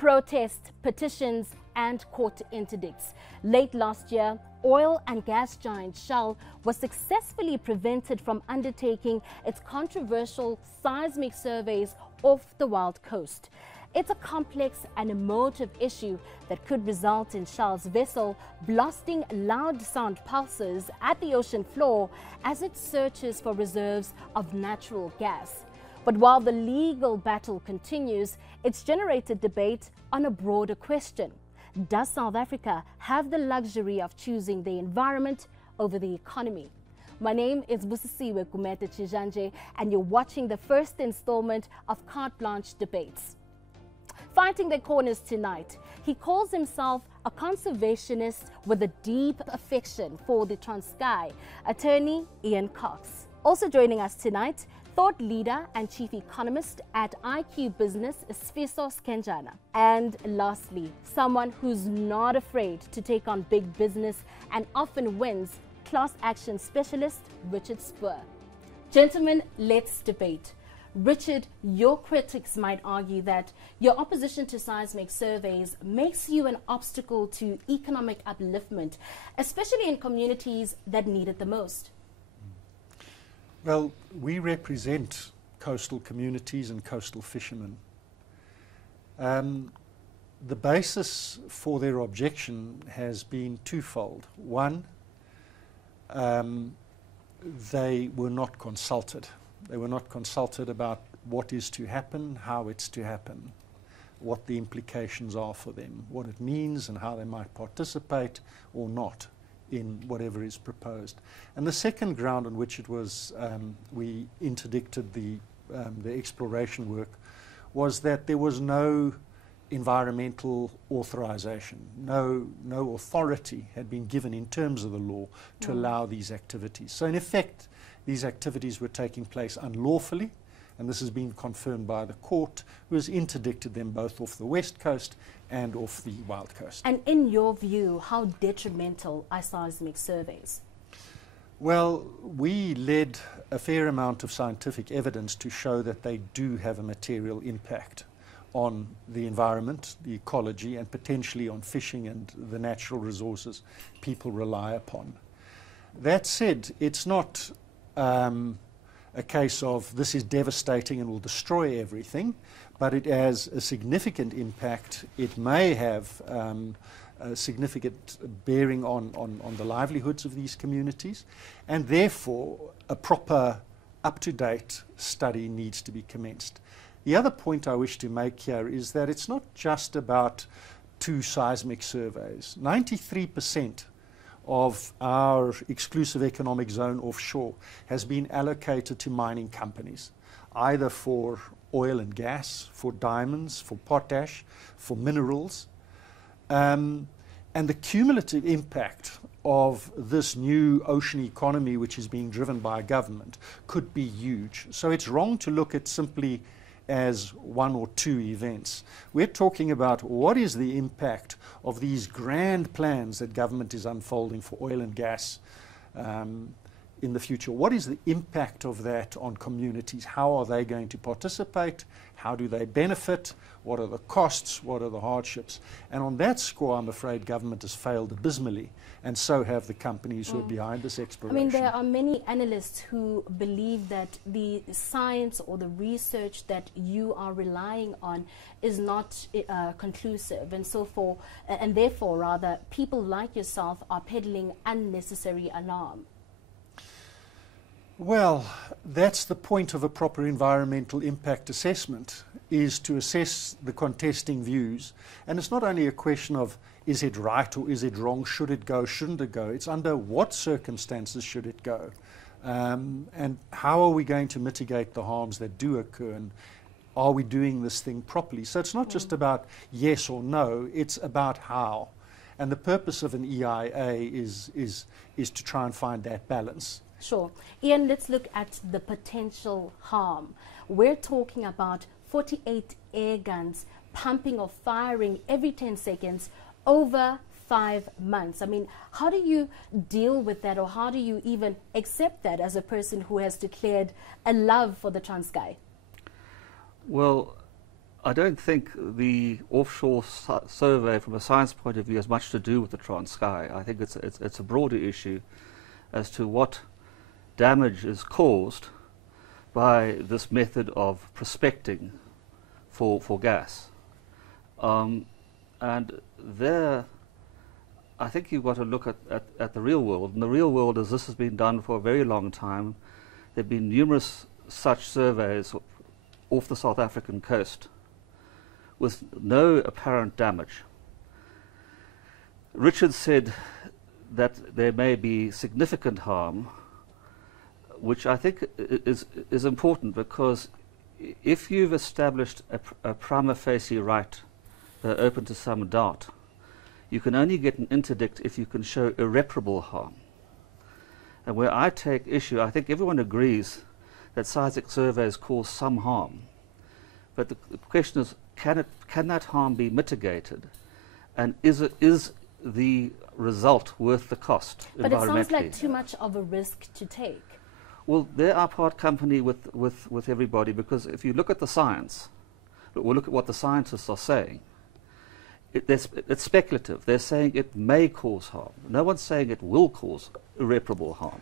Protests, petitions, and court interdicts. Late last year, oil and gas giant Shell was successfully prevented from undertaking its controversial seismic surveys off the wild coast. It's a complex and emotive issue that could result in Shell's vessel blasting loud sound pulses at the ocean floor as it searches for reserves of natural gas. But while the legal battle continues, it's generated debate on a broader question. Does South Africa have the luxury of choosing the environment over the economy? My name is 𝗀𝗶𝗴𝗶𝘀, and you're watching the first installment of Carte Blanche debates. Fighting their corners tonight, he calls himself a conservationist with a deep affection for the Transkei, attorney Ian Cox. Also joining us tonight, thought leader and chief economist at IQ Business, 𝗧𝗵𝗶𝗶𝘀. And lastly, someone who's not afraid to take on big business and often wins, class action specialist 𝗀𝗫𝗄𝗏. Gentlemen, let's debate. Richard, your critics might argue that your opposition to seismic surveys makes you an obstacle to economic upliftment, especially in communities that need it the most. Well, we represent coastal communities and coastal fishermen. The basis for their objection has been twofold. One, they were not consulted. They were not consulted about what is to happen, how it's to happen, what the implications are for them, what it means and how they might participate or not in whatever is proposed. And the second ground on which it was we interdicted the exploration work was that there was no environmental authorization, no authority had been given in terms of the law to allow these activities. So in effect, these activities were taking place unlawfully, and this has been confirmed by the court, who has interdicted them both off the west coast and off the wild coast. And in your view, how detrimental are seismic surveys? Well, we led a fair amount of scientific evidence to show that they do have a material impact on the environment, the ecology, and potentially on fishing and the natural resources people rely upon. That said, it's not a case of this is devastating and will destroy everything, but it has a significant impact. It may have a significant bearing on the livelihoods of these communities, and therefore a proper up-to-date study needs to be commenced. The other point I wish to make here is that it's not just about two seismic surveys. 93% of our exclusive economic zone offshore has been allocated to mining companies, either for oil and gas, for diamonds, for potash, for minerals. And the cumulative impact of this new ocean economy, which is being driven by government, could be huge. So it's wrong to look at simply as one or two events. We're talking about what is the impact of these grand plans that government is unfolding for oil and gas in the future. What is the impact of that on communities? How are they going to participate? How do they benefit? What are the costs? What are the hardships? And on that score, I'm afraid government has failed abysmally, and so have the companies who are behind this exploration. I mean, there are many analysts who believe that the science or the research that you are relying on is not conclusive, and and therefore, rather, people like yourself are peddling unnecessary alarm. Well, that's the point of a proper environmental impact assessment, is to assess the contesting views. And it's not only a question of is it right or is it wrong, should it go, shouldn't it go? It's under what circumstances should it go? And how are we going to mitigate the harms that do occur? And are we doing this thing properly? So it's not just about yes or no, it's about how. And the purpose of an EIA is to try and find that balance. Sure. Ian, let's look at the potential harm. We're talking about 48 air guns pumping or firing every 10 seconds over 5 months. I mean, how do you deal with that, or how do you even accept that as a person who has declared a love for the Transkei? Well, I don't think the offshore survey from a science point of view has much to do with the Transkei. I think it's a broader issue as to what damage is caused by this method of prospecting for gas. And there, I think you've got to look at the real world. And the real world is this has been done for a very long time. There have been numerous such surveys off the South African coast with no apparent damage. Richard said that there may be significant harm, which I think is important, because if you've established a prima facie right open to some doubt, you can only get an interdict if you can show irreparable harm. And where I take issue, I think everyone agrees that seismic surveys cause some harm. But the question is, can that harm be mitigated? And is the result worth the cost environmentally? But it sounds like too much of a risk to take. Well, they are part company with everybody, because if you look at the science, or look at what the scientists are saying, it's speculative. They're saying it may cause harm. No one's saying it will cause irreparable harm.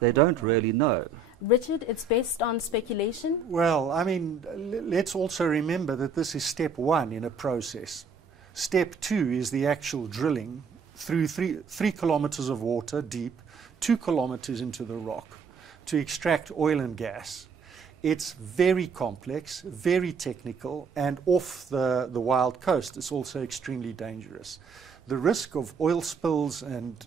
They don't really know. Richard, it's based on speculation? Well, I mean, let's also remember that this is step one in a process. Step two is the actual drilling through 3 kilometers of water deep, 2 kilometers into the rock to extract oil and gas. It's very complex, very technical, and off the wild coast it's also extremely dangerous. The risk of oil spills and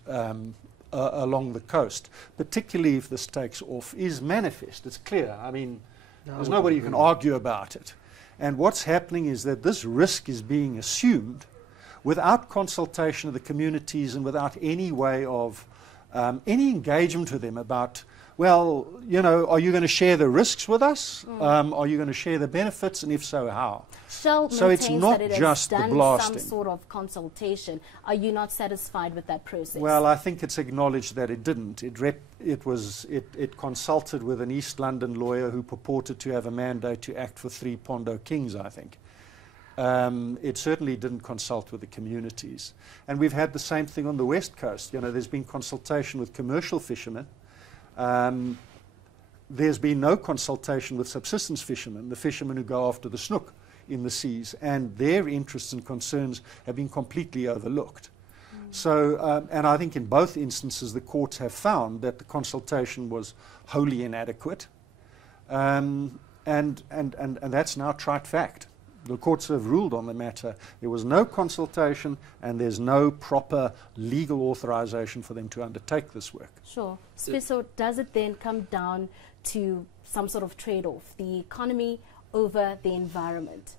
along the coast, particularly if this takes off, is manifest. It's clear. I mean, there's nobody who can argue about it. And what's happening is that this risk is being assumed without consultation of the communities and without any way of any engagement with them about, well, you know, are you going to share the risks with us? Are you going to share the benefits? And if so, how? Shell So it's maintains not that it just has the done blasting. some sort of consultation. Are you not satisfied with that process? Well, I think it's acknowledged that it didn't. It consulted with an East London lawyer who purported to have a mandate to act for 𝗲𝗏 kings, I think. It certainly didn't consult with the communities. And we've had the same thing on the West Coast. You know, there's been consultation with commercial fishermen. There's been no consultation with subsistence fishermen, the fishermen who go after the snook in the seas, and their interests and concerns have been completely overlooked. So, and I think in both instances the courts have found that the consultation was wholly inadequate, and that's now trite fact. The courts have ruled on the matter. There was no consultation and there's no proper legal authorization for them to undertake this work. Sure. So does it then come down to some sort of trade-off, the economy over the environment?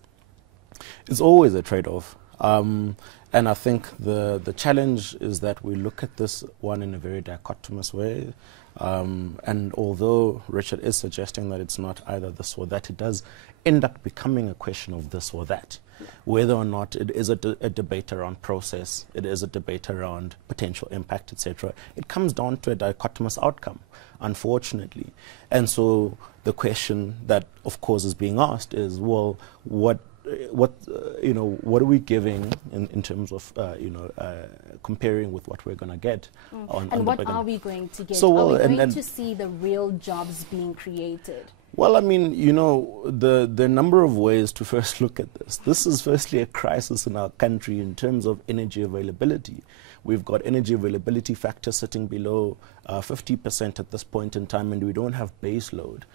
It's always a trade-off. And I think the challenge is that we look at this one in a very dichotomous way. And although Richard is suggesting that it's not either this or that, it does end up becoming a question of this or that. Whether or not it is a debate around process, it is a debate around potential impact, etc. It comes down to a dichotomous outcome, unfortunately. And so the question that, of course, is being asked is, well, what are we giving in terms of comparing with what we're going to get? And what are we going to get? So, well, are we going to see the real jobs being created? Well, I mean, the number of ways to first look at this. This is firstly a crisis in our country in terms of energy availability. We've got energy availability factor sitting below 50% at this point in time, and we don't have base load.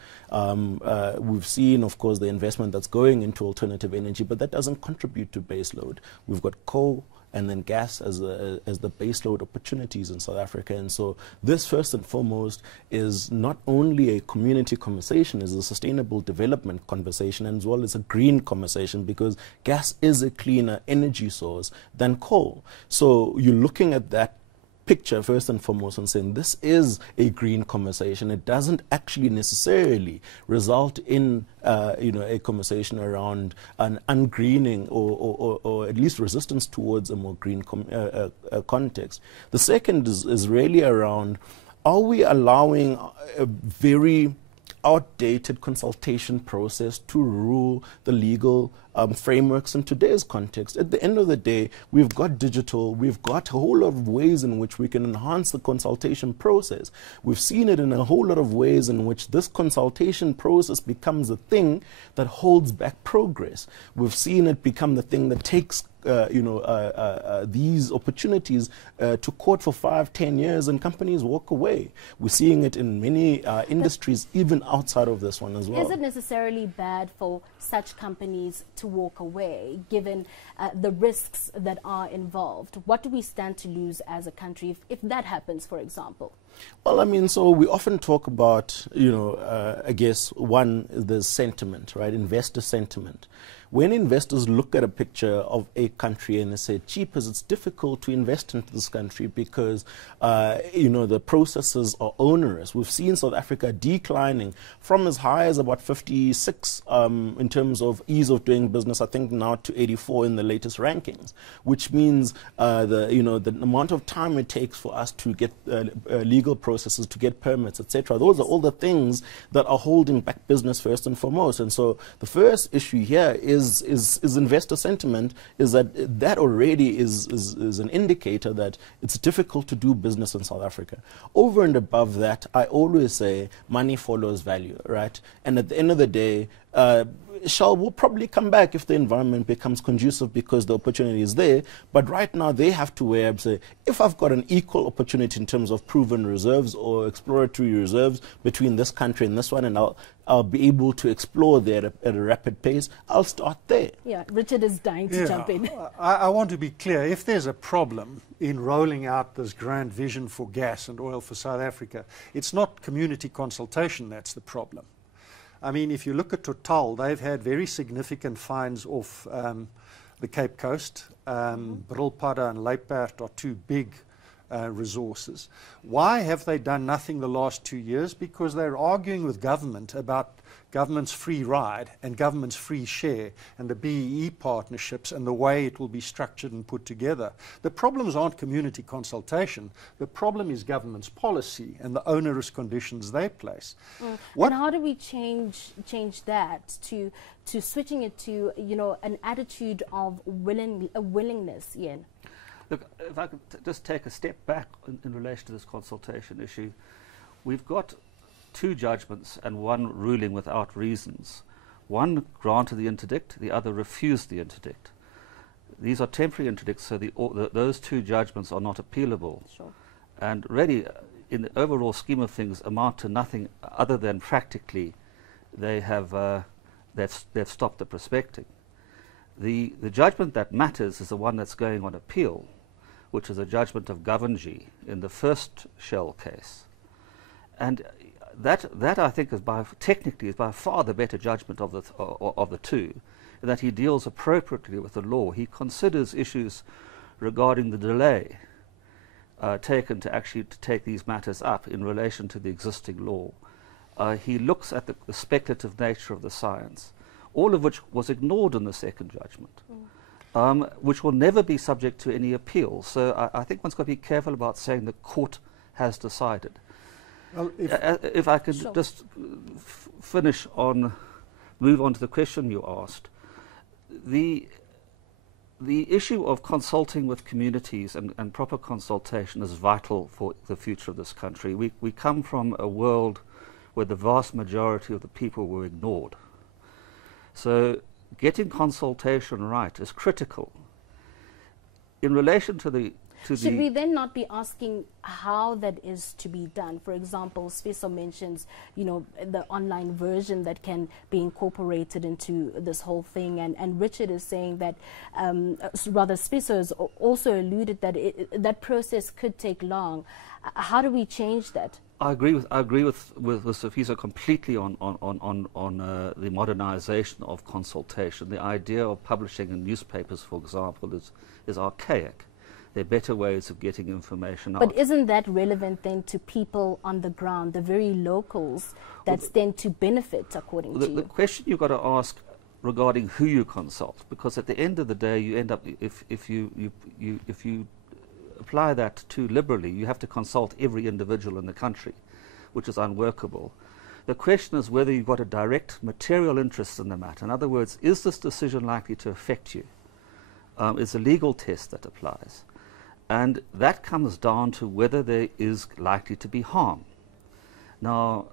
We've seen, of course, the investment that's going into alternative energy, but that doesn't contribute to base load. We've got coal and then gas as the baseload opportunities in South Africa. And so this, first and foremost, is not only a community conversation, it's a sustainable development conversation, as well as a green conversation, because gas is a cleaner energy source than coal. So you're looking at that picture first and foremost and saying this is a green conversation. It doesn't actually necessarily result in a conversation around an ungreening or at least resistance towards a more green context. The second is really around, are we allowing a very outdated consultation process to rule the legal frameworks in today's context. At the end of the day, we've got digital, we've got a whole lot of ways in which we can enhance the consultation process. We've seen it in a whole lot of ways in which this consultation process becomes a thing that holds back progress. We've seen it become the thing that takes these opportunities to court for 5-10 years, and companies walk away. We're seeing it in many industries, even outside of this one as well. Is it necessarily bad for such companies to walk away, given the risks that are involved? What do we stand to lose as a country if that happens, for example? Well, I mean, so we often talk about, I guess, one, the sentiment, right, investor sentiment. When investors look at a picture of a country and they say, "Cheapers, it's difficult to invest into this country because, the processes are onerous." We've seen South Africa declining from as high as about 56 in terms of ease of doing business, I think now to 84 in the latest rankings, which means the amount of time it takes for us to get legal processes, to get permits, etc. Those are all the things that are holding back business first and foremost. And so the first issue here is investor sentiment, is that already is an indicator that it's difficult to do business in South Africa. Over and above that, I always say money follows value, right? And at the end of the day, Shell will probably come back if the environment becomes conducive because the opportunity is there. But right now they have to weigh up, say, if I've got an equal opportunity in terms of proven reserves or exploratory reserves between this country and this one, and I'll be able to explore there at a rapid pace, I'll start there. Yeah, Richard is dying to jump in. I want to be clear. If there's a problem in rolling out this grand vision for gas and oil for South Africa, it's not community consultation that's the problem. I mean, if you look at Total, they've had very significant fines off the Cape Coast. 𝗶𝗶𝗴𝗶𝗴𝗶 and Luiperd are two big resources. Why have they done nothing the last 2 years? Because they're arguing with government about government's free ride and government's free share and the BEE partnerships and the way it will be structured and put together. The problems aren't community consultation. The problem is government's policy and the onerous conditions they place. And how do we change that to switching it to an attitude of willingness, Ian? Look, if I could just take a step back in relation to this consultation issue, we've got two judgments and one ruling without reasons. One granted the interdict, the other refused the interdict. These are temporary interdicts, so those two judgments are not appealable. Sure. And really, in the overall scheme of things, amount to nothing other than practically they've stopped the prospecting. The judgment that matters is the one that's going on appeal, which is a judgment of 𝗀𝗯𝗍 in the first Shell case. And that I think technically is by far the better judgment of the two, in that he deals appropriately with the law. He considers issues regarding the delay taken to take these matters up in relation to the existing law. He looks at the speculative nature of the science, all of which was ignored in the second judgment, which will never be subject to any appeal. So I think one's got to be careful about saying the court has decided. Well, if I could just move on to the question you asked. The issue of consulting with communities and proper consultation is vital for the future of this country. We come from a world where the vast majority of the people were ignored. So getting consultation right is critical. In relation to the should we then not be asking how that is to be done? For example, 𝗧𝗵𝗶𝘀 mentions, the online version that can be incorporated into this whole thing, and Richard is saying that, rather 𝗧𝗵𝗀 has also alluded that that process could take long. How do we change that? I agree with 𝗧𝗵𝗶𝘀 completely on the modernization of consultation. The idea of publishing in newspapers, for example, is archaic. There are better ways of getting information out. But isn't that relevant then to people on the ground, the very locals that stand to benefit, according to you? The question you've got to ask regarding who you consult, because at the end of the day, you end up, if you apply that too liberally, you have to consult every individual in the country, which is unworkable. The question is whether you've got a direct material interest in the matter. In other words, is this decision likely to affect you? It's a legal test that applies. And that comes down to whether there is likely to be harm. Now,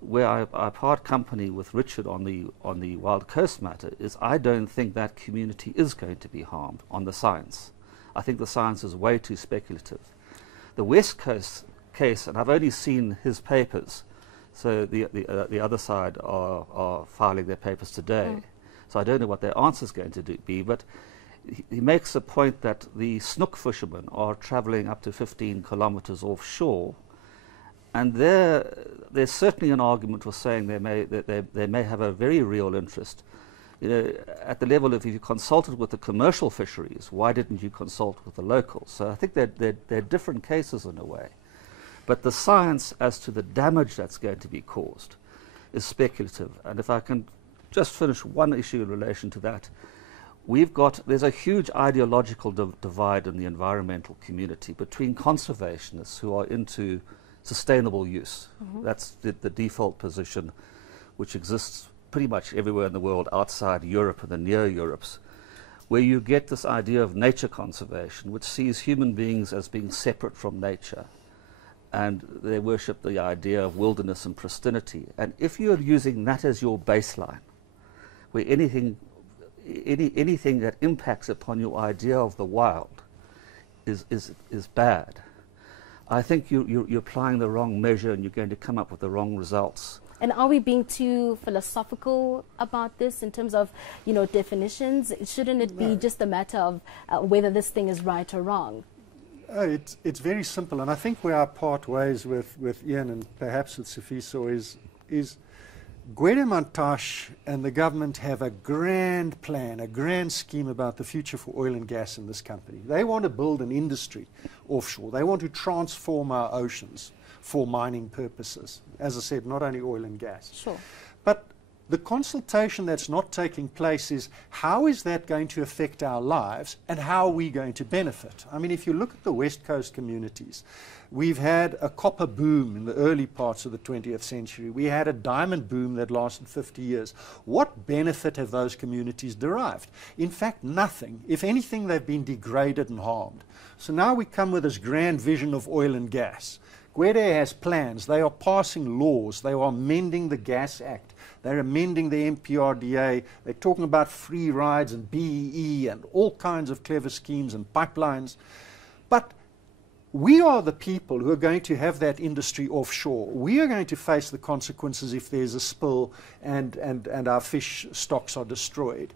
where I part company with Richard on the Wild Coast matter is I don't think that community is going to be harmed on the science. I think the science is way too speculative. The West Coast case, and I've only seen his papers, so the other side are filing their papers today, so I don't know what their answer is going to be, but he makes a point that the snook fishermen are traveling up to 15 kilometers offshore, and there's certainly an argument for saying they may have a very real interest. You know, at the level of if you consulted with the commercial fisheries, why didn't you consult with the locals? So I think they're different cases in a way. But the science as to the damage that's going to be caused is speculative. And if I can just finish one issue in relation to that, there's a huge ideological divide in the environmental community between conservationists who are into sustainable use. That's the default position which exists pretty much everywhere in the world outside Europe and the near Europes, where you get this idea of nature conservation, which sees human beings as being separate from nature. And they worship the idea of wilderness and pristinity. And if you're using that as your baseline, where anything that impacts upon your idea of the wild is bad, I think you're applying the wrong measure and you're going to come up with the wrong results. And are we being too philosophical about this in terms of, definitions? Shouldn't it be just a matter of whether this thing is right or wrong? It's very simple, and I think where I part ways with Ian and perhaps with Sifiso is 𝗀𝗲𝗯𝗏 and the government have a grand plan, a grand scheme about the future for oil and gas in this company. They want to build an industry offshore. They want to transform our oceans for mining purposes. As I said, not only oil and gas. Sure. But the consultation that's not taking place is how is that going to affect our lives and how are we going to benefit? I mean, if you look at the West Coast communities, we've had a copper boom in the early parts of the 20th century. We had a diamond boom that lasted 50 years. What benefit have those communities derived? In fact, nothing. If anything, they've been degraded and harmed. So now we come with this grand vision of oil and gas. 𝗀𝗲 has plans. They are passing laws. They are amending the Gas Act. They're amending the MPRDA. They're talking about free rides and BEE and all kinds of clever schemes and pipelines. But we are the people who are going to have that industry offshore. We are going to face the consequences if there's a spill and our fish stocks are destroyed.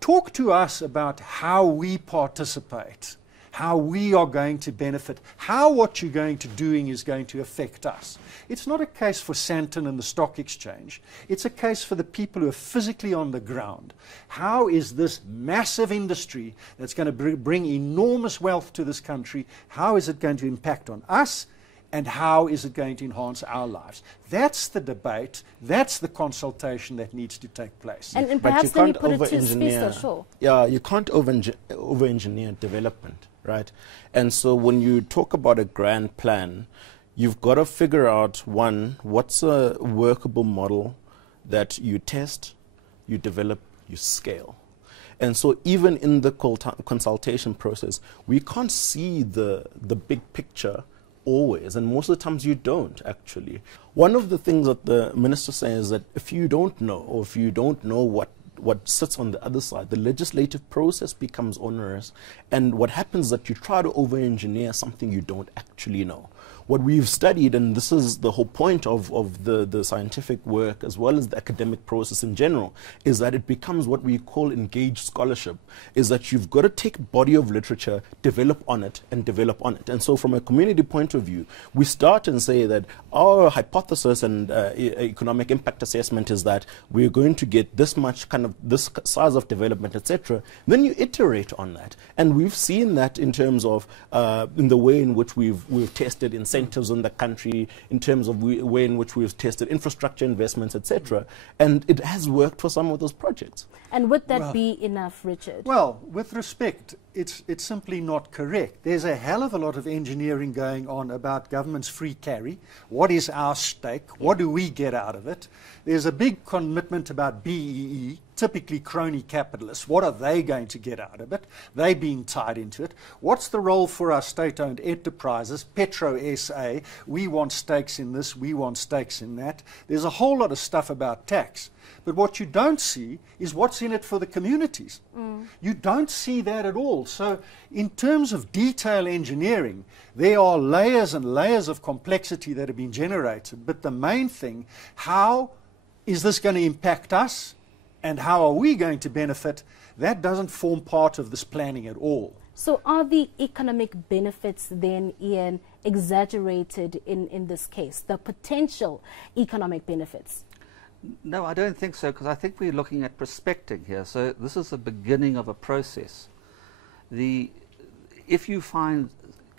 Talk to us about how we participate, how we are going to benefit, how what you're going to doing is going to affect us. It's not a case for Sandton and the stock exchange. It's a case for the people who are physically on the ground. How is this massive industry that's going to bring enormous wealth to this country, how is it going to impact on us, and how is it going to enhance our lives? That's the debate, that's the consultation that needs to take place. And perhaps let me put it to Sifiso, sure. Yeah, you can't over-engineer development, right? And so when you talk about a grand plan, you've got to figure out, one, what's a workable model that you test, you develop, you scale. And so even in the consultation process, we can't see the big picture always, and most of the times you don't actually. One of the things that the minister says is that if you don't know, or if you don't know what sits on the other side, the legislative process becomes onerous, and what happens is that you try to over-engineer something you don't actually know. What we've studied, and this is the whole point of the scientific work as well as the academic process in general, is that it becomes what we call engaged scholarship, is that you've got to take a body of literature, develop on it, and develop on it. And so from a community point of view, we start and say that our hypothesis and economic impact assessment is that we're going to get this much kind of this size of development, etc. Then you iterate on that. And we've seen that in terms of in the way in which we've tested incentives in the country, in terms of way in which we've tested infrastructure investments, etc. And it has worked for some of those projects. And would that be enough, Richard? Well, with respect, it's simply not correct. There's a hell of a lot of engineering going on about government's free carry. What is our stake? What do we get out of it? There's a big commitment about BEE, typically crony capitalists. What are they going to get out of it? They being tied into it. What's the role for our state-owned enterprises? Petro SA, we want stakes in this, we want stakes in that. There's a whole lot of stuff about tax. But what you don't see is what's in it for the communities. You don't see that at all. So in terms of detail engineering, there are layers and layers of complexity that have been generated. But the main thing, how is this going to impact us? And how are we going to benefit? That doesn't form part of this planning at all. So are the economic benefits then, Ian, exaggerated in this case, the potential economic benefits? No, I don't think so, because I think we're looking at prospecting here. So this is the beginning of a process. If you find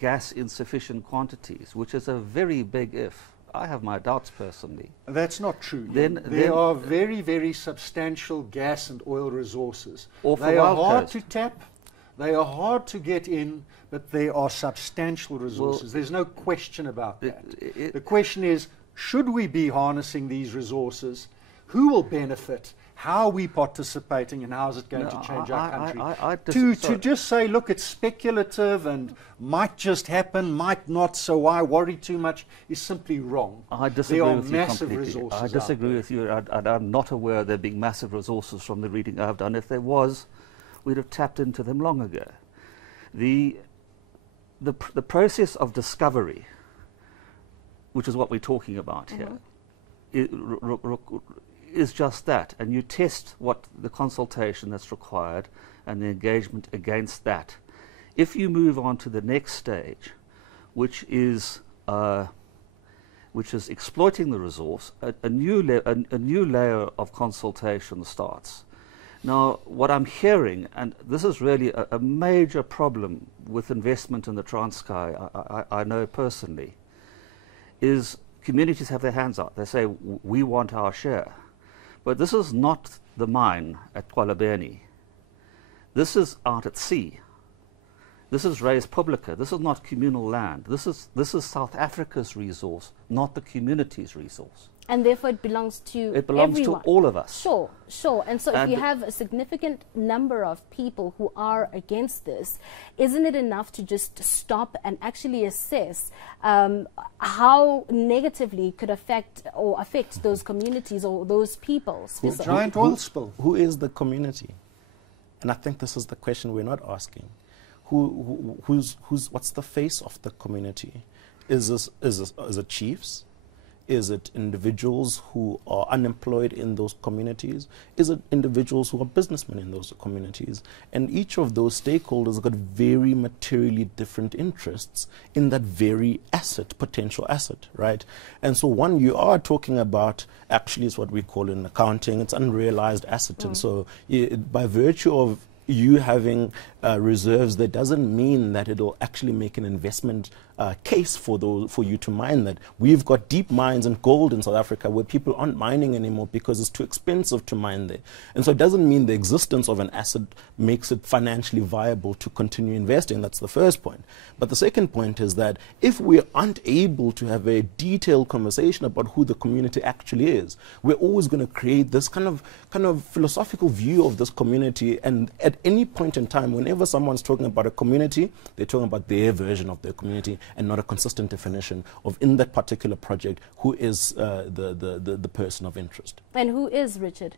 gas in sufficient quantities, which is a very big if, I have my doubts personally. That's not true. There are very, very substantial gas and oil resources. They are hard to tap, they are hard to get in, but they are substantial resources. Well, there's no question about that. The question is, should we be harnessing these resources? Who will benefit? How are we participating, and how is it going to change our country? To just say, look, it's speculative and might just happen, might not, so why worry too much, is simply wrong. I disagree with you completely. I disagree with you, and I'm not aware of there being massive resources from the reading I've done. If there was, we'd have tapped into them long ago. The process of discovery, which is what we're talking about here, is just that, and you test what the consultation that's required and the engagement against that. If you move on to the next stage, which is exploiting the resource, a new layer of consultation starts. Now, what I'm hearing, and this is really a major problem with investment in the Transkei, I know personally, is communities have their hands out. They say, we want our share. But this is not the mine at 𝗀𝗶𝗀𝗋. This is out at sea. This is res publica. This is not communal land. This is South Africa's resource, not the community's resource. And therefore it belongs to everyone. It belongs to all of us. Sure, sure. And so if you have a significant number of people who are against this, isn't it enough to just stop and actually assess how negatively it could affect those communities or those people? Giant oil spill. Who is the community? And I think this is the question we're not asking. What's the face of the community? Is it chiefs? Is it individuals who are unemployed in those communities? Is it individuals who are businessmen in those communities? And each of those stakeholders have got very materially different interests in that very asset, potential asset, right? And so one, you are talking about, actually is what we call in accounting, it's unrealized asset. And so by virtue of you having reserves, that doesn't mean that it'll actually make an investment case for you to mine that. We've got deep mines and gold in South Africa where people aren't mining anymore because it's too expensive to mine there. And so it doesn't mean the existence of an asset makes it financially viable to continue investing. That's the first point. But the second point is that if we aren't able to have a detailed conversation about who the community actually is, we're always going to create this kind of philosophical view of this community. And at any point in time, whenever someone's talking about a community, they're talking about their version of their community and not a consistent definition of, in that particular project, who is the person of interest. And who is Richard?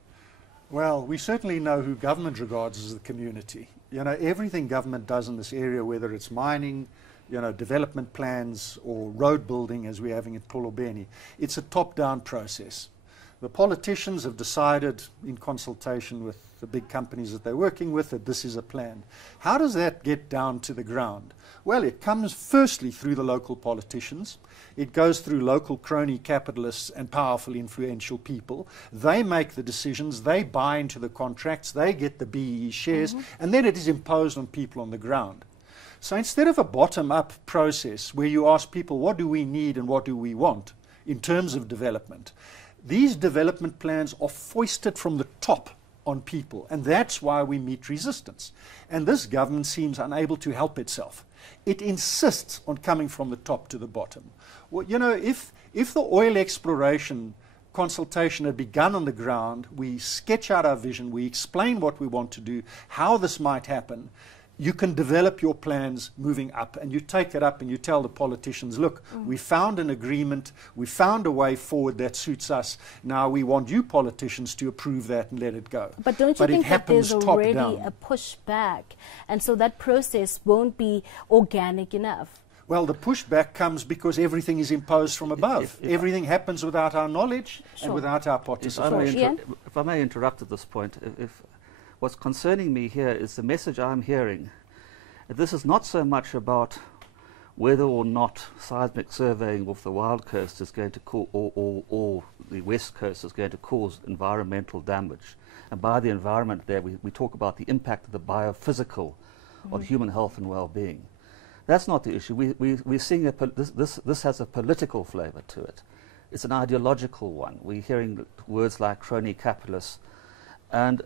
Well, we certainly know who government regards as the community. You know, everything government does in this area, whether it's mining, you know, development plans or road building as we're having at 𝗀𝗀𝗋𝗋, it's a top-down process. The politicians have decided in consultation with the big companies that they're working with that this is a plan. How does that get down to the ground? Well, it comes firstly through the local politicians. It goes through local crony capitalists and powerful influential people. They make the decisions, they buy into the contracts, they get the BEE shares, and then it is imposed on people on the ground. So instead of a bottom-up process where you ask people, what do we need and what do we want in terms of development, these development plans are foisted from the top on people. And that's why we meet resistance. And this government seems unable to help itself. It insists on coming from the top to the bottom. Well, you know, if the oil exploration consultation had begun on the ground, we sketch out our vision, we explain what we want to do, how this might happen, you can develop your plans moving up, and you take it up and you tell the politicians, look, we found an agreement, we found a way forward that suits us, now we want you politicians to approve that and let it go. But don't you think that there's already down. a pushback, and so that process won't be organic enough? Well, the pushback comes because everything is imposed from above. Everything happens without our knowledge and without our participation. If I may interrupt at this point, what's concerning me here is the message I'm hearing. This is not so much about whether or not seismic surveying off the wild coast is going to cause, or the west coast is going to cause environmental damage. And by the environment there, we talk about the impact of the biophysical on human health and well-being. That's not the issue. We're seeing this has a political flavour to it. It's an ideological one. We're hearing words like crony capitalists, and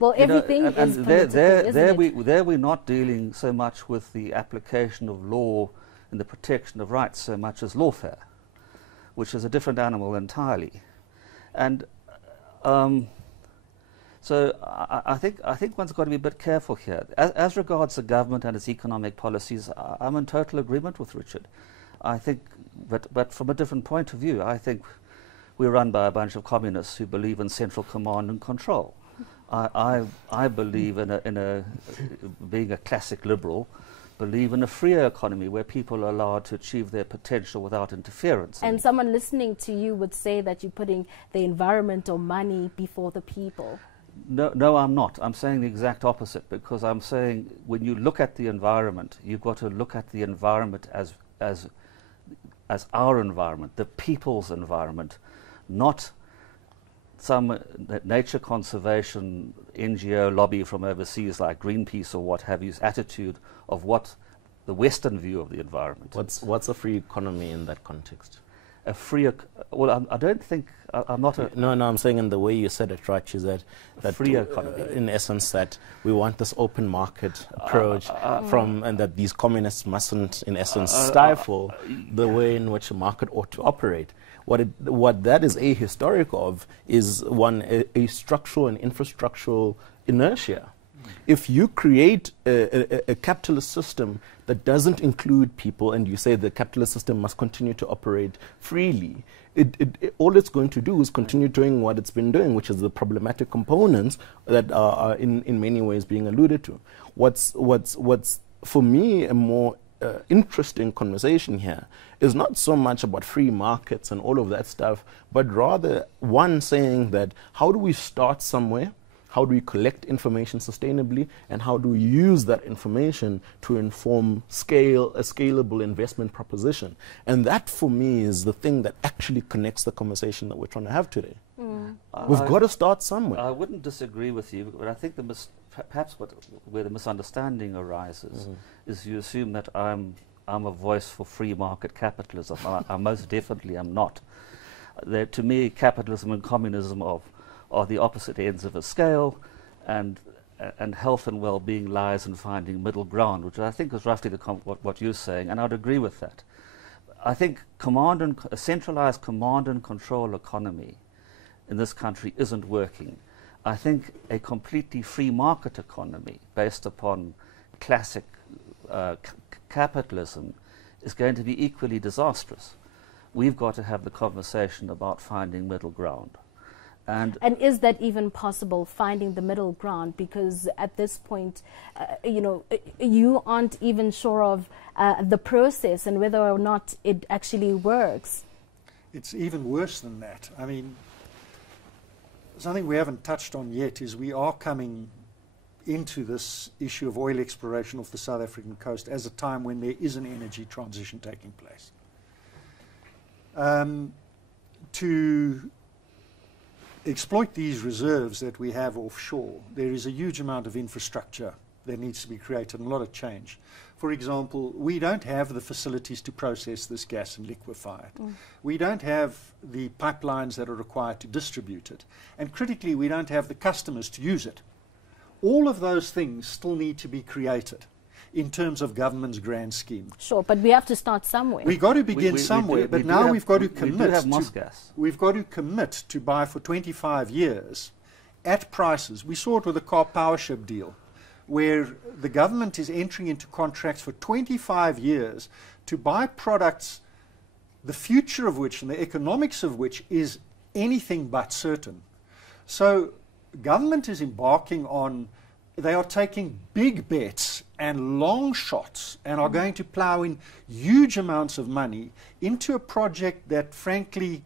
well, everything is political, isn't it? There we're not dealing so much with the application of law and the protection of rights so much as lawfare, which is a different animal entirely. And so I think one's got to be a bit careful here. As regards the government and its economic policies, I'm in total agreement with Richard. I think, but from a different point of view, I think we're run by a bunch of communists who believe in central command and control. I believe in being a classic liberal, believe in a freer economy where people are allowed to achieve their potential without interference. And someone listening to you would say that you're putting the environment or money before the people. No, I'm not. I'm saying the exact opposite, because I'm saying when you look at the environment, you've got to look at the environment as our environment, the people's environment, not some nature conservation NGO lobby from overseas like Greenpeace or what have you's attitude of what the Western view of the environment is. What's a free economy in that context? A free, well, I don't think, I'm not a... No, I'm saying in the way you said it, right, is that free economy. In essence, that we want this open market approach and that these communists mustn't, in essence, stifle the way in which a market ought to operate. What that is ahistoric of is a structural and infrastructural inertia. If you create a capitalist system that doesn't include people, and you say the capitalist system must continue to operate freely, all it's going to do is continue doing what it's been doing, which is the problematic components that are in many ways being alluded to. What's for me a more interesting conversation here is not so much about free markets and all of that stuff, but rather one saying that how do we start somewhere? How do we collect information sustainably, and how do we use that information to inform a scalable investment proposition? And that, for me, is the thing that actually connects the conversation that we're trying to have today. We've got to start somewhere. I wouldn't disagree with you, but I think perhaps where the misunderstanding arises is you assume that I'm a voice for free market capitalism. I most definitely am not. To me, capitalism and communism are the opposite ends of a scale, and health and well-being lies in finding middle ground, which I think is roughly what you're saying, and I'd agree with that. I think a centralized command and control economy in this country isn't working. I think a completely free market economy based upon classic capitalism is going to be equally disastrous. We've got to have the conversation about finding middle ground. And is that even possible, finding the middle ground? Because at this point, you aren't even sure of the process and whether or not it actually works. It's even worse than that. I mean, something we haven't touched on yet is we are coming into this issue of oil exploration off the South African coast as a time when there is an energy transition taking place. To exploit these reserves that we have offshore, there is a huge amount of infrastructure that needs to be created, and a lot of change. For example, we don't have the facilities to process this gas and liquefy it. We don't have the pipelines that are required to distribute it. And critically, we don't have the customers to use it. All of those things still need to be created in terms of government's grand scheme. Sure, but we have to start somewhere. We've got to begin somewhere, but now we've got to commit. We've got to commit to buy for 25 years at prices. We saw it with the 𝗀𝗶𝗴𝗶 deal, where the government is entering into contracts for 25 years to buy products, the future of which and the economics of which is anything but certain. So government is embarking on, they are taking big bets and long shots and are going to plow in huge amounts of money into a project that frankly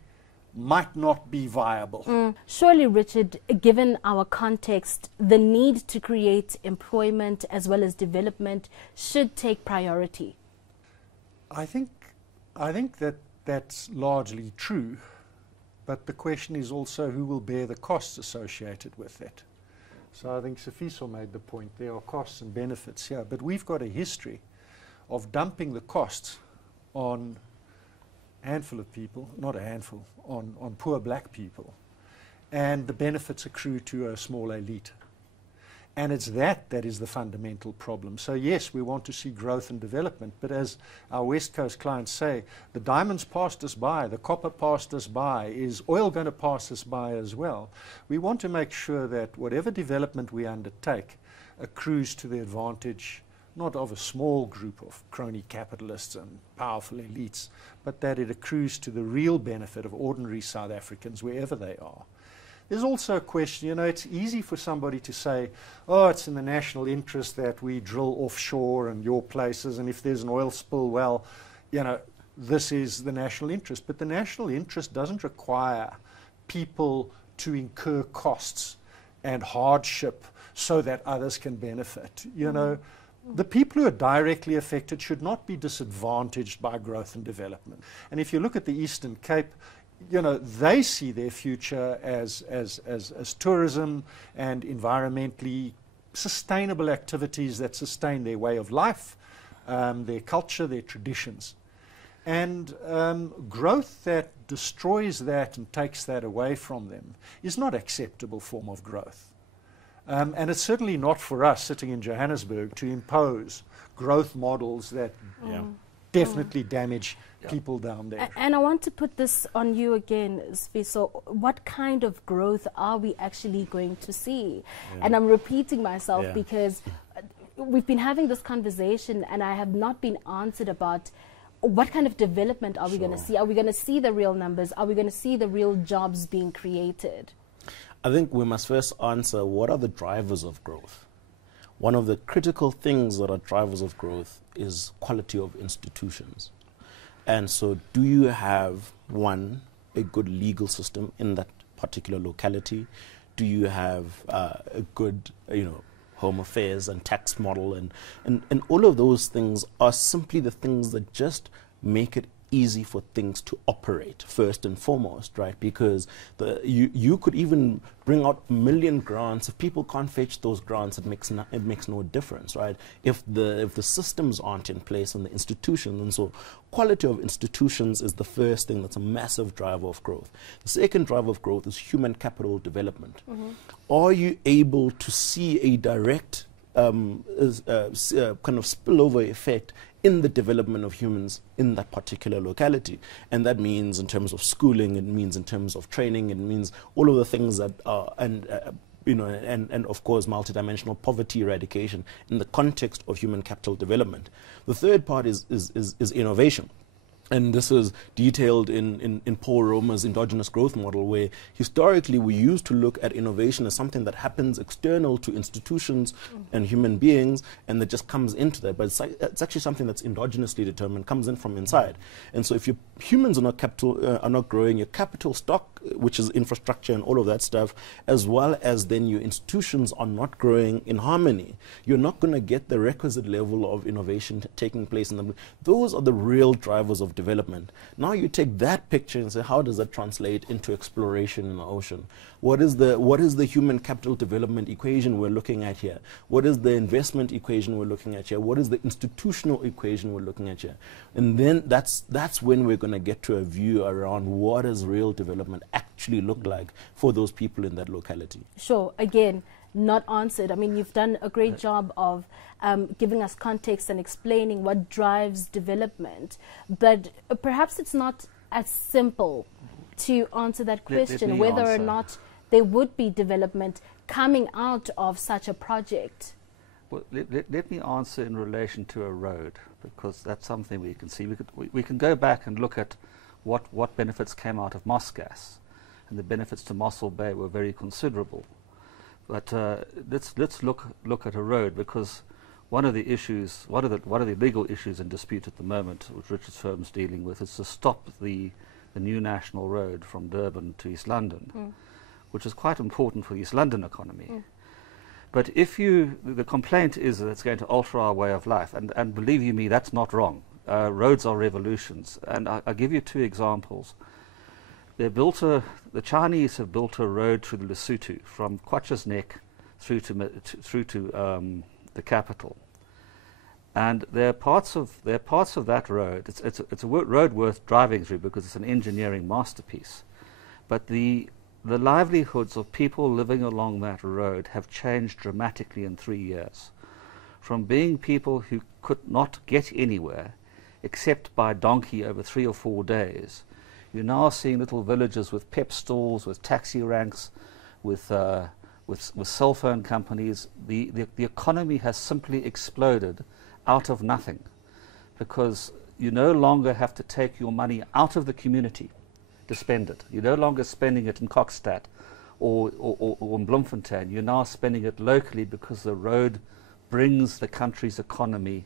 might not be viable. Surely, Richard, given our context, the need to create employment as well as development should take priority. I think that that's largely true, but the question is also who will bear the costs associated with it. So I think 𝗀𝗵𝗶𝘀 made the point, there are costs and benefits here, but we've got a history of dumping the costs on a handful of people, not a handful, on poor black people, and the benefits accrue to a small elite. And it's that is the fundamental problem. So yes, we want to see growth and development, but as our West Coast clients say, the diamonds passed us by, the copper passed us by, is oil going to pass us by as well? We want to make sure that whatever development we undertake accrues to the advantage not of a small group of crony capitalists and powerful elites, but that it accrues to the real benefit of ordinary South Africans wherever they are. There's also a question, you know, it's easy for somebody to say, oh, it's in the national interest that we drill offshore and your places, and if there's an oil spill, well, you know, this is the national interest. But the national interest doesn't require people to incur costs and hardship so that others can benefit. You know, the people who are directly affected should not be disadvantaged by growth and development. And if you look at the Eastern Cape, you know, they see their future as tourism and environmentally sustainable activities that sustain their way of life, their culture, their traditions. And growth that destroys that and takes that away from them is not an acceptable form of growth. And it's certainly not for us sitting in Johannesburg to impose growth models that definitely damage people down there. And I want to put this on you again, 𝗀𝗶𝘀. So what kind of growth are we actually going to see? And I'm repeating myself because we've been having this conversation and I have not been answered about what kind of development are we going to see? Are we going to see the real numbers? Are we going to see the real jobs being created? I think we must first answer, what are the drivers of growth? One of the critical things that are drivers of growth is quality of institutions. And so do you have, one, a good legal system in that particular locality? Do you have a good, you know, home affairs and tax model? And all of those things are simply the things that just make it easy for things to operate first and foremost, right? Because you could even bring out 1 million grants. If people can't fetch those grants, it makes no difference, right? If the systems aren't in place and the institutions, and so quality of institutions is the first thing that's a massive driver of growth. The second driver of growth is human capital development. Are you able to see a direct kind of spillover effect in the development of humans in that particular locality? And that means in terms of schooling, it means in terms of training, it means all of the things that are, you know, and of course multidimensional poverty eradication in the context of human capital development. The third part is innovation. And this is detailed in Paul Romer's endogenous growth model, where historically we used to look at innovation as something that happens external to institutions and human beings, and that just comes into that. But it's actually something that's endogenously determined, comes in from inside. And so if your humans are not growing, your capital stock, which is infrastructure and all of that stuff, as well as then your institutions are not growing in harmony, you're not going to get the requisite level of innovation taking place in them. Those are the real drivers of development. development. Now you take that picture and say, how does that translate into exploration in the ocean? What is the human capital development equation we're looking at here? What is the investment equation we're looking at here? What is the institutional equation we're looking at here? And then that's when we're going to get to a view around what does real development actually look like for those people in that locality. Sure. Again, not answered. I mean, you've done a great job of giving us context and explaining what drives development, but perhaps it's not as simple to answer that question, whether or not there would be development coming out of such a project. Well, let me answer in relation to a road, because that's something we can see. We can go back and look at what benefits came out of Moss Gas, and the benefits to Mossel Bay were very considerable. But let's look at a road, because one of the legal issues in dispute at the moment, which Richard's firm's dealing with, is to stop the new national road from Durban to East London, which is quite important for the East London economy. But if the complaint is that it's going to alter our way of life, and believe you me, that's not wrong. Roads are revolutions, and I'll give you two examples. The Chinese have built a road through the Lesotho from 𝗀𝗁𝗃𝗃's Neck through to the capital, and there are parts of that road. It's a road worth driving through because it's an engineering masterpiece, but the livelihoods of people living along that road have changed dramatically in 3 years, from being people who could not get anywhere except by donkey over 3 or 4 days. You're now seeing little villages with pep stalls, with taxi ranks, with cell phone companies. The economy has simply exploded out of nothing, because you no longer have to take your money out of the community to spend it. You're no longer spending it in Kokstad or in Bloemfontein. You're now spending it locally, because the road brings the country's economy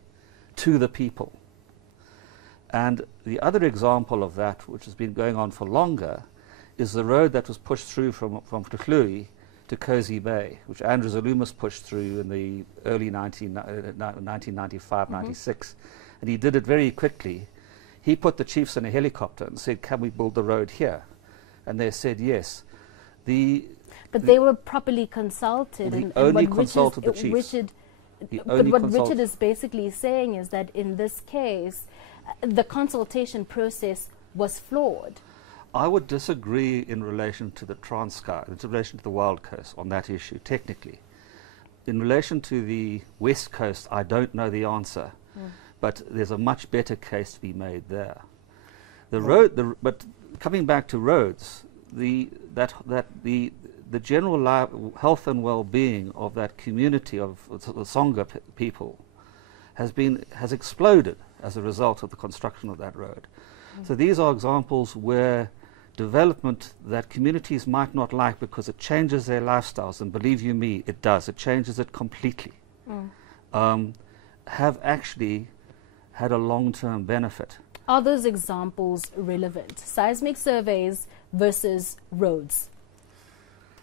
to the people. And the other example of that, which has been going on for longer, is the road that was pushed through from 𝗀𝗃 to 𝗀𝗁𝗃 Bay, which Andrew 𝗀𝗏 pushed through in the early 1995, 96. And he did it very quickly. He put the chiefs in a helicopter and said, can we build the road here? And they said yes. But they were properly consulted. And only consulted the chiefs. But what Richard is basically saying is that in this case, the consultation process was flawed. I would disagree in relation to the Transkei, in relation to the Wild Coast on that issue, technically. In relation to the West Coast, I don't know the answer, but there's a much better case to be made there. But coming back to roads, the general health and well-being of that community of the Songa people has exploded as a result of the construction of that road. So these are examples where development that communities might not like because it changes their lifestyles, and believe you me, it does, it changes it completely, have actually had a long-term benefit. Are those examples relevant? Seismic surveys versus roads?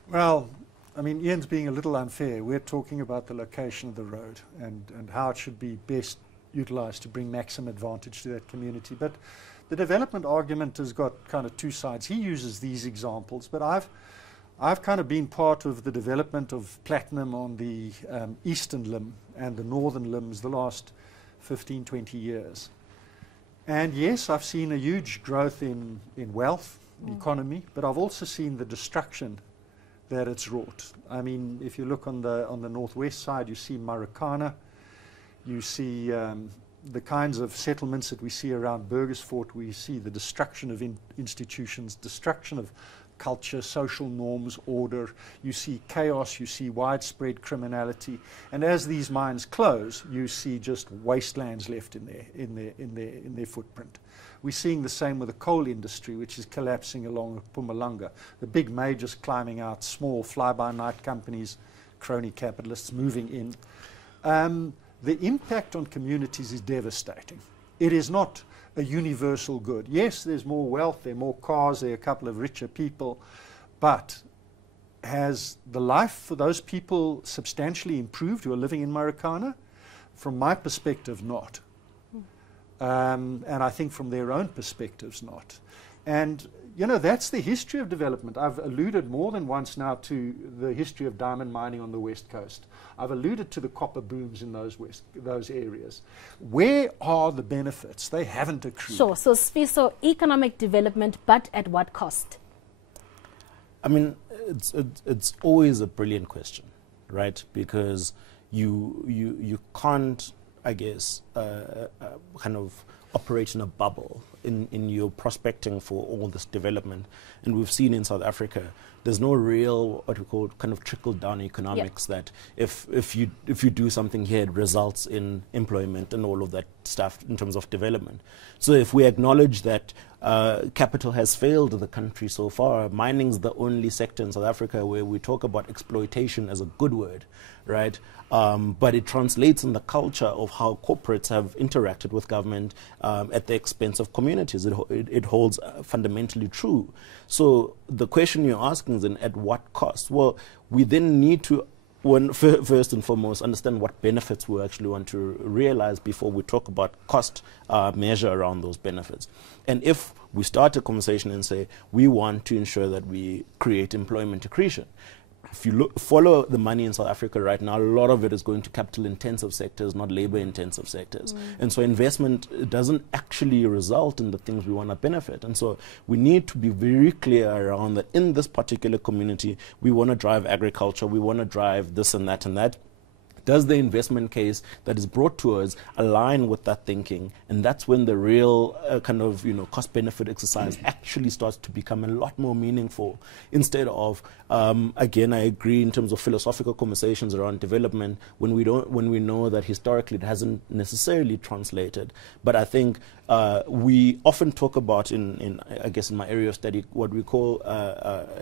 Well, I mean, Ian's being a little unfair. We're talking about the location of the road and how it should be best utilized to bring maximum advantage to that community. But the development argument has got kind of two sides. He uses these examples, but I've kind of been part of the development of platinum on the eastern limb and the northern limbs the last 15, 20 years. And yes, I've seen a huge growth in wealth, economy, but I've also seen the destruction that it's wrought. I mean, if you look on the northwest side, you see Marikana, you see the kinds of settlements that we see around Burgersfort. We see the destruction of institutions, destruction of culture, social norms, order. You see chaos, you see widespread criminality, and as these mines close, you see just wastelands left in their footprint. We're seeing the same with the coal industry, which is collapsing along Mpumalanga. The big majors climbing out, small fly-by-night companies, crony capitalists moving in. The impact on communities is devastating. It is not a universal good. Yes, there's more wealth, there are more cars, there are a couple of richer people, but has the life for those people substantially improved who are living in Marikana? From my perspective, not. and I think from their own perspectives not. And you know, that's the history of development. I've alluded more than once now to the history of diamond mining on the West Coast. I've alluded to the copper booms in those areas. Where are the benefits? They haven't accrued. Sure. So, Sfiso, economic development, but at what cost? I mean, it's always a brilliant question, right? Because you can't, I guess, kind of operate in a bubble in your prospecting for all this development. And we've seen in South Africa, there's no real, what we call, kind of trickle-down economics, that if you do something here, it results in employment and all of that stuff in terms of development. So if we acknowledge that capital has failed the country so far, mining's the only sector in South Africa where we talk about exploitation as a good word, right? But it translates in the culture of how corporates have interacted with government at the expense of communities. It holds fundamentally true. So the question you're asking is, then, at what cost? Well, we then need to, first and foremost, understand what benefits we actually want to realize before we talk about cost measure around those benefits. And if we start a conversation and say, we want to ensure that we create employment accretion, if you follow the money in South Africa right now, a lot of it is going to capital-intensive sectors, not labor-intensive sectors. And so investment doesn't actually result in the things we want to benefit. And so we need to be very clear around that in this particular community, we want to drive agriculture, we want to drive this and that and that. Does the investment case that is brought to us align with that thinking? And that's when the real kind of, cost-benefit exercise actually starts to become a lot more meaningful. Instead of, again, I agree in terms of philosophical conversations around development, when we know that historically it hasn't necessarily translated. But I think we often talk about I guess in my area of study, what we call,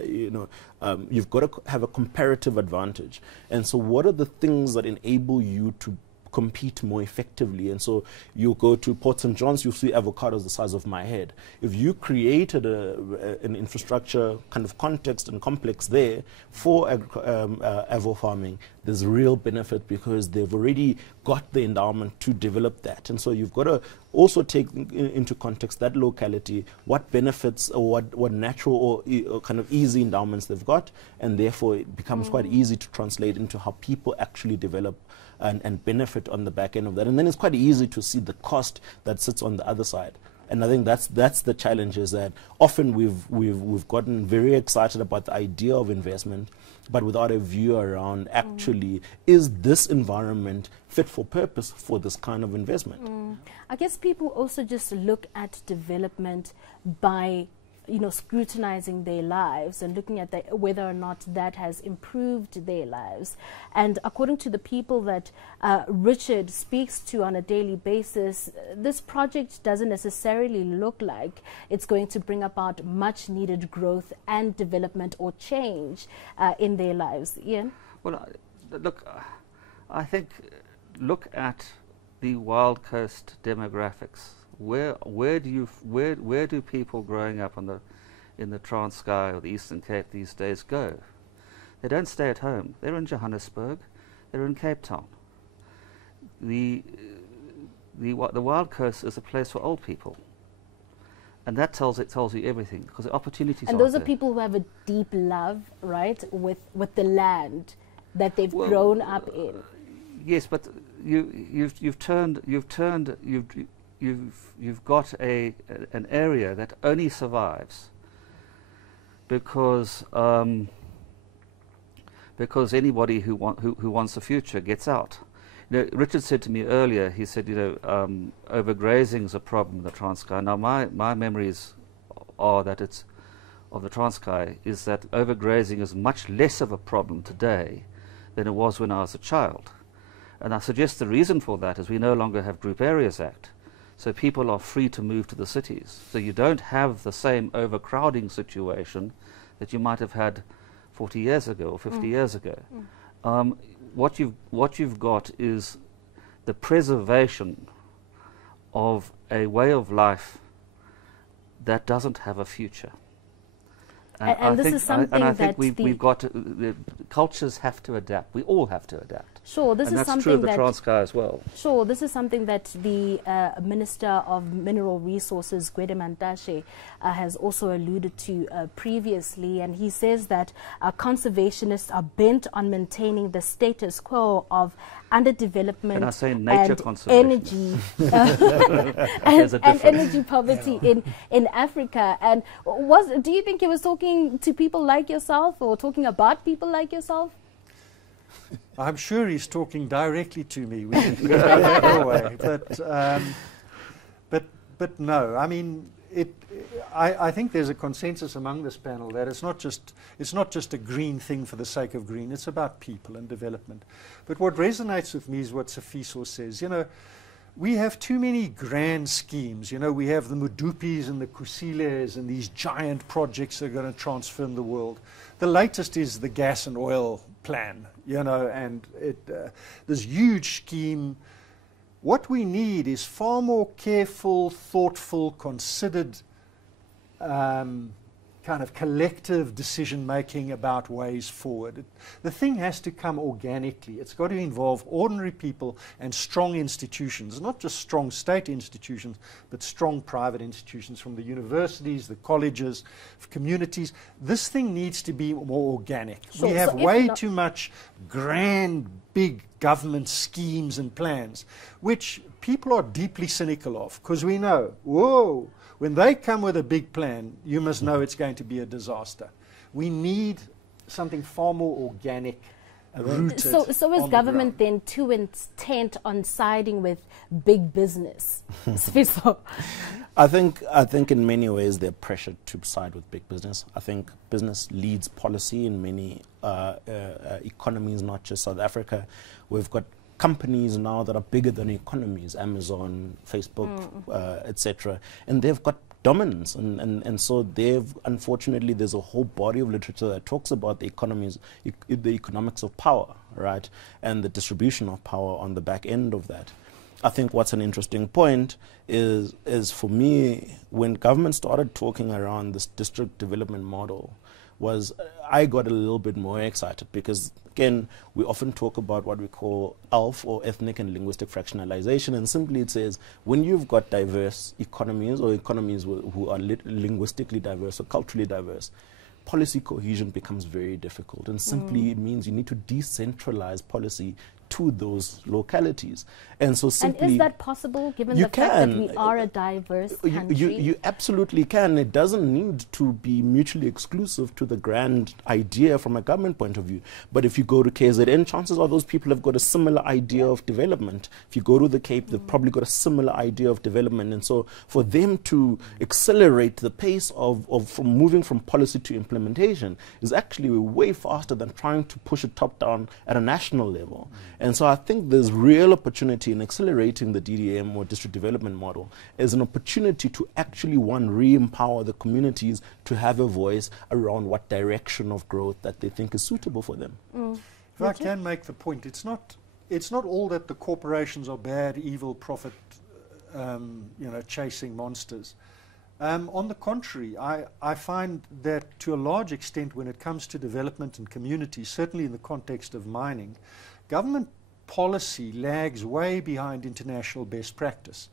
you've got to have a comparative advantage. And so what are the things that enable you to compete more effectively? And so you go to Port St. John's, you see avocados the size of my head. If you created an infrastructure kind of context and complex there for avo farming, there's real benefit because they've already got the endowment to develop that. And so you've got to also take into context that locality, what benefits or what natural or kind of easy endowments they've got, and therefore it becomes quite easy to translate into how people actually develop and benefit on the back end of that. And then it's quite easy to see the cost that sits on the other side. And I think that's the challenge, is that often we've gotten very excited about the idea of investment, but without a view around actually, is this environment fit for purpose for this kind of investment? I guess people also just look at development by scrutinizing their lives and looking at whether or not that has improved their lives. And according to the people that Richard speaks to on a daily basis, this project doesn't necessarily look like it's going to bring about much needed growth and development or change in their lives. Ian? Well, look, I think, look at the Wild Coast demographics. Where do people growing up in the Transkei or the Eastern Cape these days go? They don't stay at home. They're in Johannesburg. They're in Cape Town. The Wild Coast is a place for old people, and that tells you everything, because the opportunities. And those are people who have a deep love, right, with the land that they've grown up in. Yes, but you've got an area that only survives because anybody who wants a future gets out. Richard said to me earlier, he said, overgrazing is a problem in the Transkei. Now my memories are that it's of the Transkei is that overgrazing is much less of a problem today than it was when I was a child. And I suggest the reason for that is we no longer have Group Areas Act. So people are free to move to the cities. So you don't have the same overcrowding situation that you might have had 40 years ago or 50 years ago. What you've got is the preservation of a way of life that doesn't have a future. And this is something and I think that we've got the cultures have to adapt. We all have to adapt. Sure, this and is that's true of something the that Transkei as well. Sure, this is something that the Minister of Mineral Resources, 𝗀𝗲𝗯𝗿𝗃, has also alluded to previously, and he says that conservationists are bent on maintaining the status quo of underdevelopment And I say nature and conservation. energy and energy poverty in Africa. And do you think he was talking to people like yourself, or talking about people like yourself? I'm sure he's talking directly to me. We go away. But no, I mean, I think there's a consensus among this panel that it's not just a green thing for the sake of green. It's about people and development. But what resonates with me is what 𝗀𝗶𝗀𝗀 says. You know, we have too many grand schemes. You know, we have the 𝗀𝗶𝗶𝗴𝗶s and the 𝗀𝗁cie𝗍𝗔s and these giant projects that are going to transform the world. The latest is the gas and oil plan, you know, and this huge scheme. What we need is far more careful, thoughtful, considered kind of collective decision-making about ways forward. The thing has to come organically. It's got to involve ordinary people and strong institutions, not just strong state institutions, but strong private institutions from the universities, the colleges, communities. This thing needs to be more organic. Sure. We have way too much grand, big government schemes and plans, which people are deeply cynical of, because we know, whoa, when they come with a big plan, you must know it's going to be a disaster. We need something far more organic, rooted. So is government then too intent on siding with big business? I think in many ways they're pressured to side with big business. I think business leads policy in many economies, not just South Africa. We've got companies now that are bigger than economies, Amazon, Facebook, etc. And they've got dominance. And so unfortunately, there's a whole body of literature that talks about the economics of power, right? And the distribution of power on the back end of that. I think what's an interesting point is for me, when government started talking around this district development model, I got a little bit more excited, because again, we often talk about what we call ELF, or ethnic and linguistic fractionalization, and simply it says when you've got diverse economies, or economies who are linguistically diverse or culturally diverse, policy cohesion becomes very difficult, and simply it means you need to decentralize policy to those localities. And so simply... And is that possible, given the fact that we are a diverse country? You absolutely can. It doesn't need to be mutually exclusive to the grand idea from a government point of view. But if you go to KZN, chances are those people have got a similar idea of development. If you go to the Cape, they've probably got a similar idea of development. And so for them to accelerate the pace of from moving from policy to implementation is actually way faster than trying to push it top down at a national level. And so I think there's real opportunity in accelerating the DDM, or district development model, as an opportunity to actually, re-empower the communities to have a voice around what direction of growth that they think is suitable for them. If I can make the point, it's not all that the corporations are bad, evil, profit, chasing monsters. On the contrary, I find that to a large extent, when it comes to development and communities, certainly in the context of mining, government policy lags way behind international best practice.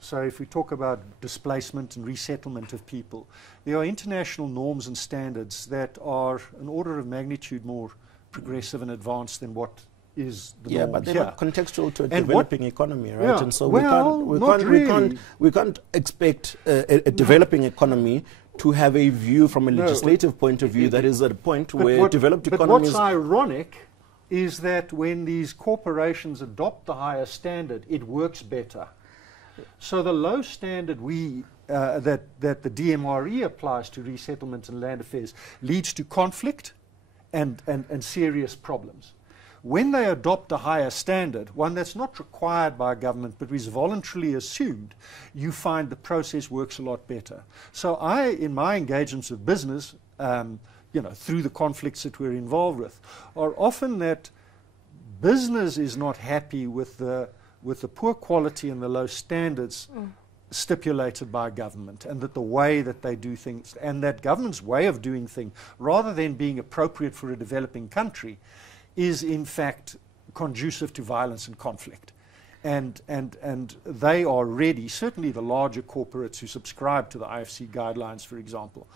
So if we talk about displacement and resettlement of people, there are international norms and standards that are an order of magnitude more progressive and advanced than what is the norm. But they're not contextual to a developing economy, right? Yeah. And so we can't expect a developing economy to have a view from a legislative point of view that is at a point where developed economies... But what's ironic is that when these corporations adopt the higher standard, it works better. So the low standard that the DMRE applies to resettlement and land affairs leads to conflict and serious problems. When they adopt a higher standard, one that's not required by government but is voluntarily assumed, you find the process works a lot better. So in my engagements with business, through the conflicts that we're involved with, are often that business is not happy with the poor quality and the low standards stipulated by government, and that the way that they do things, and that government's way of doing things, rather than being appropriate for a developing country, is in fact conducive to violence and conflict. And they are ready, certainly the larger corporates who subscribe to the IFC guidelines, for example,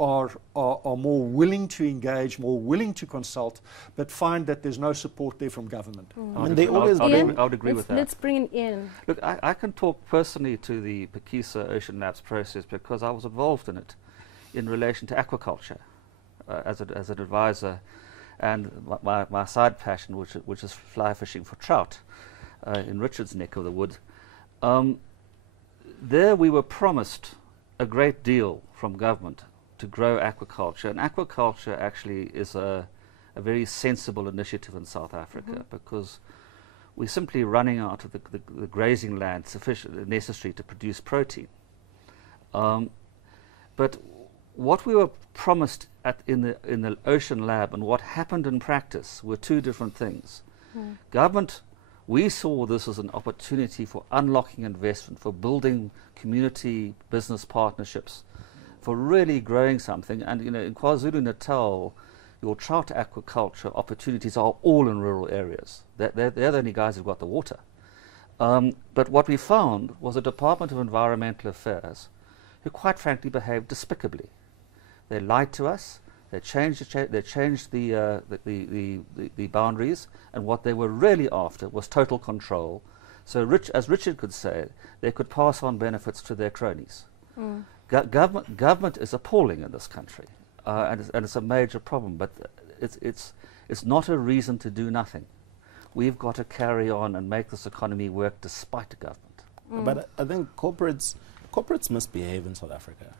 are more willing to engage, more willing to consult, but find that there's no support there from government. I mean, they always I would agree with that. Let's bring it in. Look, I can talk personally to the 𝗶𝗀𝗃𝗃 Ocean Labs process because I was involved in it in relation to aquaculture as an advisor, and my side passion, which is fly fishing for trout in Richard's neck of the wood. There we were promised a great deal from government to grow aquaculture, and aquaculture actually is a very sensible initiative in South Africa because we're simply running out of the grazing land necessary to produce protein. But what we were promised in the Ocean Lab and what happened in practice were two different things. Government, we saw this as an opportunity for unlocking investment, for building community business partnerships, for really growing something. And you know, in KwaZulu-Natal, your trout aquaculture opportunities are all in rural areas. They're the only guys who've got the water. But what we found was a Department of Environmental Affairs who quite frankly behaved despicably. They lied to us. They changed the boundaries, and what they were really after was total control. So, as Richard could say, they could pass on benefits to their cronies. Government is appalling in this country, and it's a major problem. But it's not a reason to do nothing. We've got to carry on and make this economy work despite government. But I think corporates misbehave in South Africa.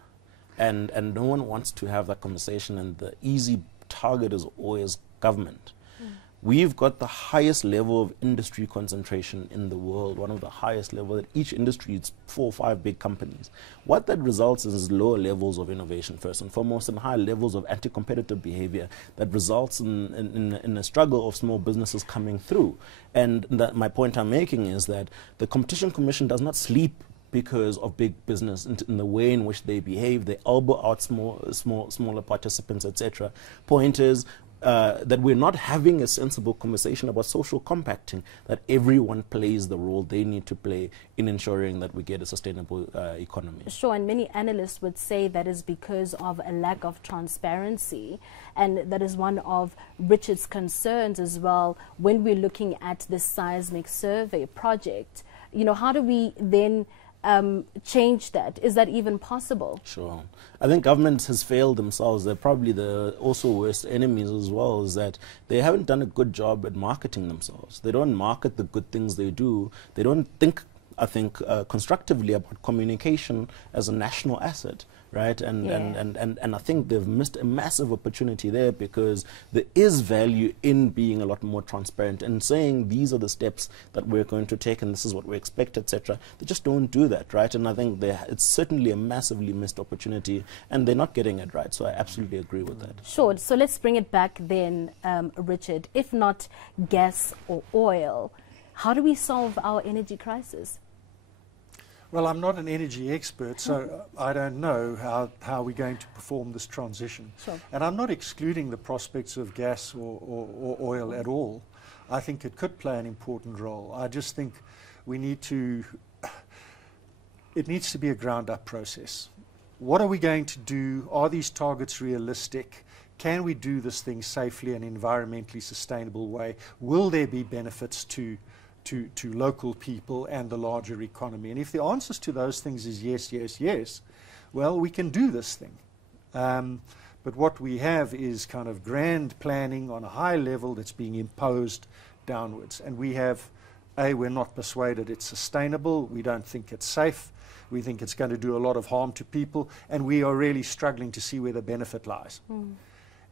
And no one wants to have that conversation, and the easy target is always government. We've got the highest level of industry concentration in the world, one of the highest levels. At each industry, it's 4 or 5 big companies. What that results in is lower levels of innovation, first and foremost, and high levels of anti-competitive behavior that results in a struggle of small businesses coming through. And my point I'm making is that the Competition Commission does not sleep because of big business in the way in which they behave. They elbow out smaller participants, etc. Point is that we're not having a sensible conversation about social compacting, that everyone plays the role they need to play in ensuring that we get a sustainable economy. Sure, and many analysts would say that is because of a lack of transparency, and that is one of Richard's concerns as well when we're looking at this seismic survey project. You know, how do we then change that? Is that even possible? Sure. I think government has failed themselves. They're probably the also worst enemies as well, is that they haven't done a good job at marketing themselves. They don't market the good things they do. They don't think, I think, constructively about communication as a national asset, right? And I think they've missed a massive opportunity there, because there is value in being a lot more transparent and saying these are the steps that we're going to take and this is what we expect, etc. They just don't do that, right? And I think it's certainly a massively missed opportunity, and they're not getting it right. So I absolutely agree with that. Sure. So let's bring it back then, Richard. If not gas or oil, how do we solve our energy crisis? Well, I'm not an energy expert, so I don't know how we're going to perform this transition. Sure. And I'm not excluding the prospects of gas or oil at all. I think it could play an important role. I just think we need to, it needs to be a ground-up process. What are we going to do? Are these targets realistic? Can we do this thing safely and environmentally sustainable way? Will there be benefits to local people and the larger economy? And if the answers to those things is yes, yes, yes, well, we can do this thing. But what we have is kind of grand planning on a high level that's being imposed downwards. And we have, we're not persuaded it's sustainable. We don't think it's safe. We think it's going to do a lot of harm to people. And we are really struggling to see where the benefit lies.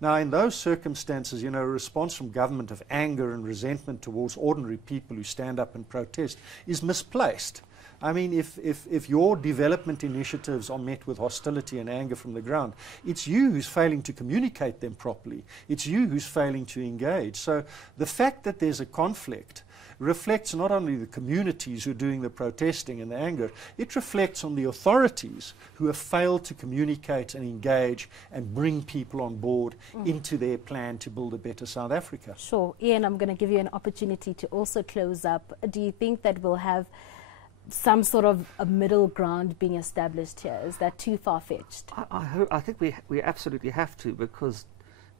Now, in those circumstances, you know, a response from government of anger and resentment towards ordinary people who stand up and protest is misplaced. I mean, if your development initiatives are met with hostility and anger from the ground, it's you who's failing to communicate them properly. It's you who's failing to engage. So the fact that there's a conflict reflects not only the communities who are doing the protesting and the anger, it reflects on the authorities who have failed to communicate and engage and bring people on board into their plan to build a better South Africa. Sure. Ian, I'm going to give you an opportunity to also close up. Do you think that we'll have some sort of a middle ground being established here? Is that too far-fetched? I think we absolutely have to, because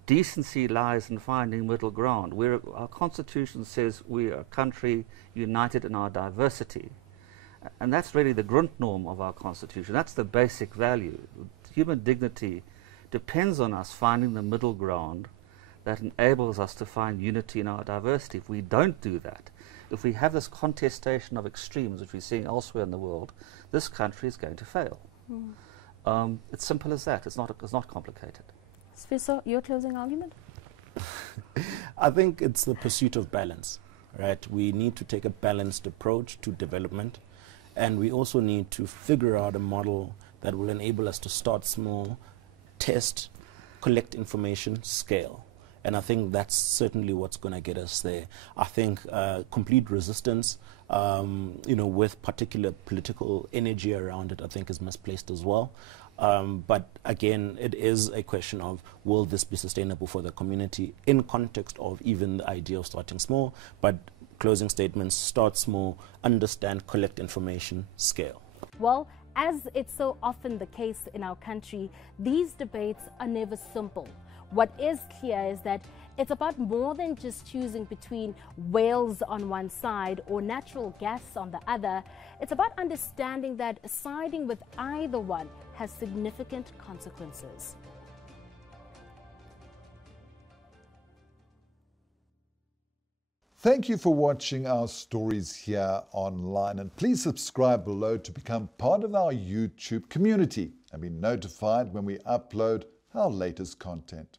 decency lies in finding middle ground. Our Constitution says we are a country united in our diversity. And that's really the Grundnorm of our Constitution. That's the basic value. Human dignity depends on us finding the middle ground that enables us to find unity in our diversity. If we don't do that, if we have this contestation of extremes, which we're seeing elsewhere in the world, this country is going to fail. It's simple as that. It's not complicated. 𝗧𝗵𝗶𝘀, your closing argument? I think it's the pursuit of balance, right? We need to take a balanced approach to development, and we also need to figure out a model that will enable us to start small, test, collect information, scale. And I think that's certainly what's going to get us there. I think complete resistance, with particular political energy around it, I think is misplaced as well. But again, it is a question of, will this be sustainable for the community in context of even the idea of starting small? But closing statements: start small, understand, collect information, scale. Well, as it's so often the case in our country, these debates are never simple. What is clear is that it's about more than just choosing between whales on one side or natural gas on the other. It's about understanding that siding with either one has significant consequences. Thank you for watching our stories here online, and please subscribe below to become part of our YouTube community and be notified when we upload our latest content.